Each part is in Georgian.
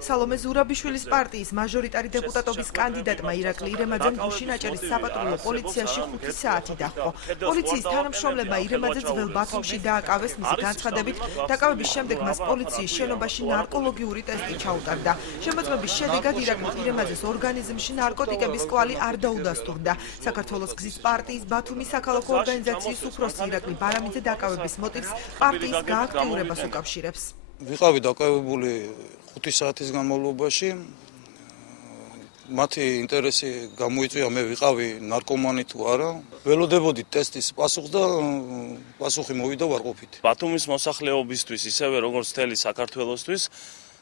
სალომე ზურაბიშვილის პარტიის მაჟორიტარი დეპუტატობის კანდიდატმა ირაკლი ირემაძემ გუშინაჭერის საპატრულო პოლიციაში 5 საათი დაჰყო. პოლიციის თანამშრომლებმა ირემაძე ძველ ბათუმში დააკავეს, მისი განცხადებით, დაკავების შემდეგ მას პოლიციის შენობაში ნარკოლოგიური ტესტი ჩაუტარდა. შემოწმების შედეგად ირაკლი ირემაძეს ორგანიზმში ნარკოტიკების კვალი არ დაუდასტურდა. საქართველოს გზის პარტიის ბათუმის საქალაქო ორგანიზაციის უფროსი ირაკლი ბარამიძე დაკავების მოტივს პარტიის გააქტიურებას უკავშირებს. ვიყავი დაკავებული 5 საათის განმავლობაში. მათი ინტერესი გამოიწვია მე ვიყავი ნარკომანი თუ არა. ველოდებოდი ტესტის პასუხს და პასუხი მოვიდა ვარყოფით. ბათუმის მოსახლეობისთვის, ისევე როგორც მთელი საქართველოსთვის,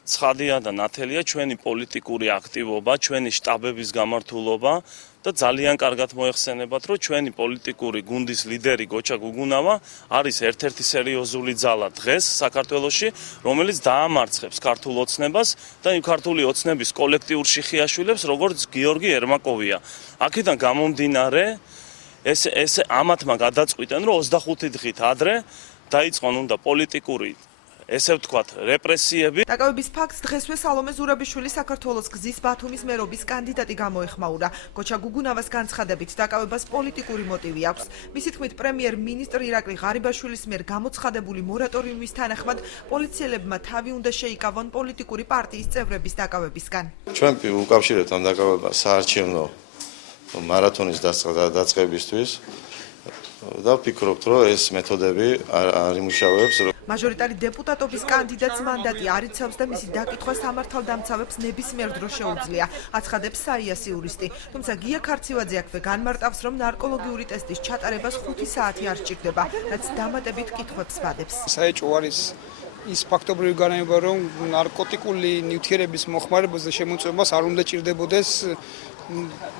ცხადია და ნათელია ჩვენი პოლიტიკური აქტივობა, ჩვენი შტაბების გამართულობა და ძალიან კარგად მოეხსენებათ, რომ ჩვენი პოლიტიკური გუნდის ლიდერი გოჩა გუგუნავა არის ერთ-ერთი სერიოზული ძალა დღეს საქართველოში, რომელიც დაამარცხებს ქართულ ოცნებას და იმ ქართული ოცნების კოლექტიურ შიხიაშვილებს, როგორც გიორგი ერმაკოვია. აქედან გამომდინარე, ეს ამათმა გადაწყვიტენ, რომ 25 დღით ადრე დაიწყონ უნდა პოლიტიკური ესე ვთქვათ, რეპრესიები. დაკავების ფაქტს დღესვე სალომე ზურაბიშვილი საქართველოს გზის ბათუმის მერობის კანდიდატი გამოეხმაურა. გოჩა გუგუნავას განცხადებით, დაკავებას პოლიტიკური მოტივი აქვს. მისი თქმით, პრემიერ-მინისტრი ირაკლი ღარიბაშვილის მიერ გამოცხადებული მორატორიუმის თანახმად პოლიციელებმა თავი უნდა შეიკავონ პოლიტიკური პარტიის წევრების დაკავებისგან. ჩვენ უკავშირებთ ამ დაკავებას საარჩევნო მარათონის დაწყებისთვის და ვფიქრობთ, რომ ეს მეთოდები არ იმუშავებს. მაჟორიტარი დეპუტატობის კანდიდატს მანდატი არ იცავს და მისი დაკითხვა სამართალდამცავებს ნებისმიერ დროს შეუძლია, აცხადებს საიას იურისტი. თუმცა გია ქარცივაძე აქვე განმარტავს, რომ ნარკოლოგიური ტესტის ჩატარებას 5 საათი არ სჭირდება, რაც დამატებით კითხვებს ვადებს. საეჭვო არის ის ფაქტობრივი განმარტება, რომ ნარკოტიკული ნივთიერების მოხმარებას და შემოწმებას არ უნდა ჭირდებოდეს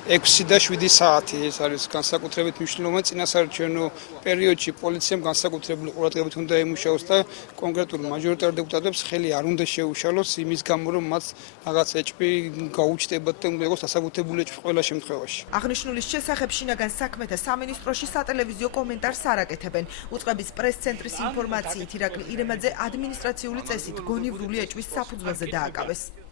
6 და 7 საათი. ეს არის განსაკუთრებით მნიშვნელოვანი. წინასაარჩევნო პერიოდში პოლიციამ განსაკუთრებული ყურადღებით უნდა ემუშაოს და კონკრეტულ მაჟორიტარ დეპუტატებს ხელი არ უნდა შეუშალოს იმის გამო, რომ მათ რაღაც ეჭვი გაუჩნდებათ და უნდა იყოს დასაბუთებული ეჭვი ყველა შემთხვევაში. აღნიშნულის შესახებ შინაგან საქმეთა სამინისტროში სატელევიზიო კომენტარს არ აკეთებენ. უწყების პრეს-ცენტრის ინფორმაციით ირაკლი ირემაძე ადმინისტრაციული წესით გონივრული ეჭვის საფუძველზე დააკავეს.